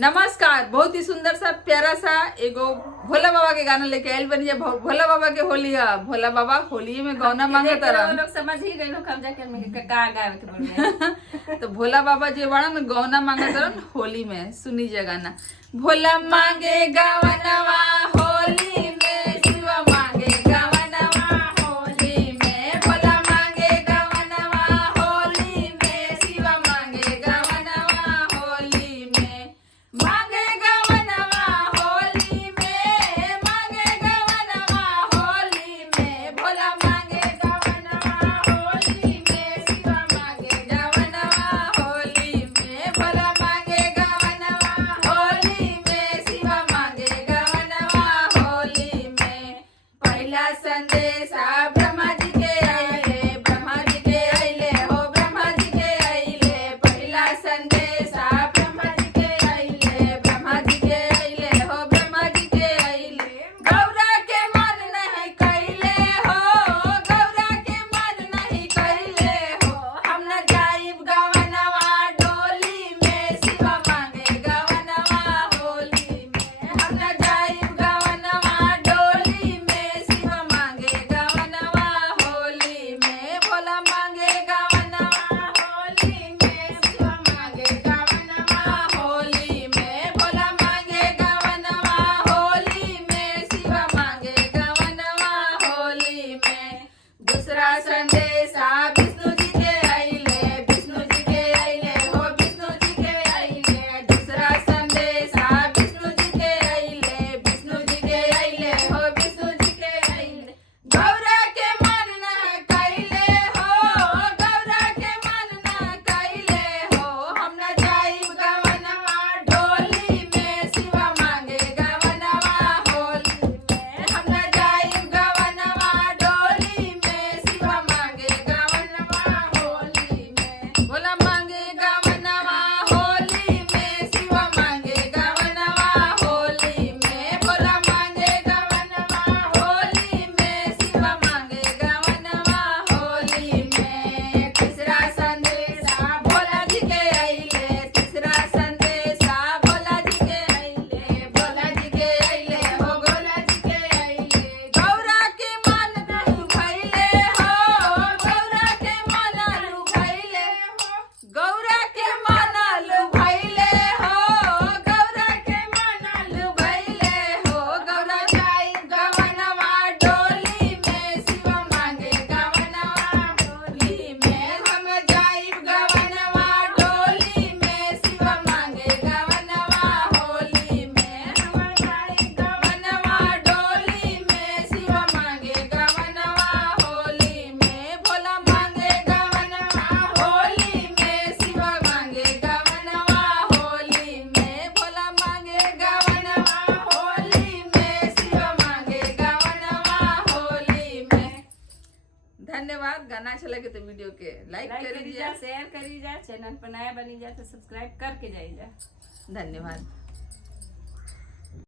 नमस्कार। बहुत ही सुंदर सा प्यारा सा एगो भोला बाबा के गाना लेके आयल बनी। भोला बाबा के होली है। भोला बाबा होली में गौना मांगे तरह लोग समझ ही गए लोग हम जाके का गावे के बोल तो भोला बाबा जी बड़ा न गौना मांगे तरह होली में। सुनी जे गाना भोला मांगे गवनवा होली में, शिवा मांगे गवनवा होली में। भोला मांगे गवनवा होली में, शिवा मांगे गवनवा होली में। मांगे गवनवा होली में, मांगे गवनवा होली में। भोला मांगे गवनवा होली में, शिवा मांगे गवनवा होली में। भोला मांगे गवनवा होली में, शिवा मांगे गवनवा होली में। पहला संदेशा ब्रह्मा जी के आइले, ब्रह्मा जी के आइले हो, ब्रह्मा जी के आइले। पहला संदेशा ब्रह्मा जी के आइले, ब्रह्मा जी के आइले हो, ब्रह्मा जी के आइले। गौरा के मन नहीं कैले हो, गौरा के मन नहीं कैले हो। हम न जाइब गवनवा डोली में, शिवा मांगे गवनवा होली में। हम न जाइब गवनवा डोली में, शिवा मांगे गवनवा होली में। भोला मांगे गवनवा होली में, शिवा मांगे गवनवा होली में। भोला मांगे गवनवा होली में, शिवा मांगे गवनवा होली में। दूसरा संदेशा विष्णु जी के आइले, विष्णु जी के आइले हो, विष्णु जी के आइले। दूसरा संदेशा विष्णु जी के आइले, विष्णु जी के आइले हो, विष्णु जी के आइले। गौरा के मन न कैले हो, गौरा के मन न कैले हो। हम न जाइब गवनवा डोली में, शिवा मांगे गवनवा होली में। हम न जाइब गवनवा डोली में, शिवा मांगे गवनवा होली में। भोला मांगे गवनवा होली में, शिवा मांगे गवनवा होली में। भोला मांगे गवनवा होली में, शिवा मांगे गवनवा होली में। तीसरा संदेशा भोला जी के आइले, तीसरा संदेशा भोला जी के आइले, भोला जी के आइले हो, भोला जी के आइले। गौरा के मन नहीं भइले हो, गौरा के मन लुभाइले हो, गौरा के मन लुभाइले हो, गौरा के मन लुभाइले हो। गौरा जाइब गवनवा डोली में, शिवा मांगे गवनवा होली में। हम जाइब गवनवा डोली में, शिवा मांगे गवनवा होली में। हम जाइब गवनवा डोली में, शिवा मांगे गवनवा होली में। भोला मांगे गवनवा होली में, शिवा मांगे गवनवा होली में। भोला मांगे गवनवा होली में, शिवा मांगे गवनवा होली में। धन्यवाद। गाना अच्छा लगे तो वीडियो के लाइक करी करिए, जा, शेयर करी जा, चैनल पर नया बनी जा तो सब्सक्राइब करके जाई जा। धन्यवाद।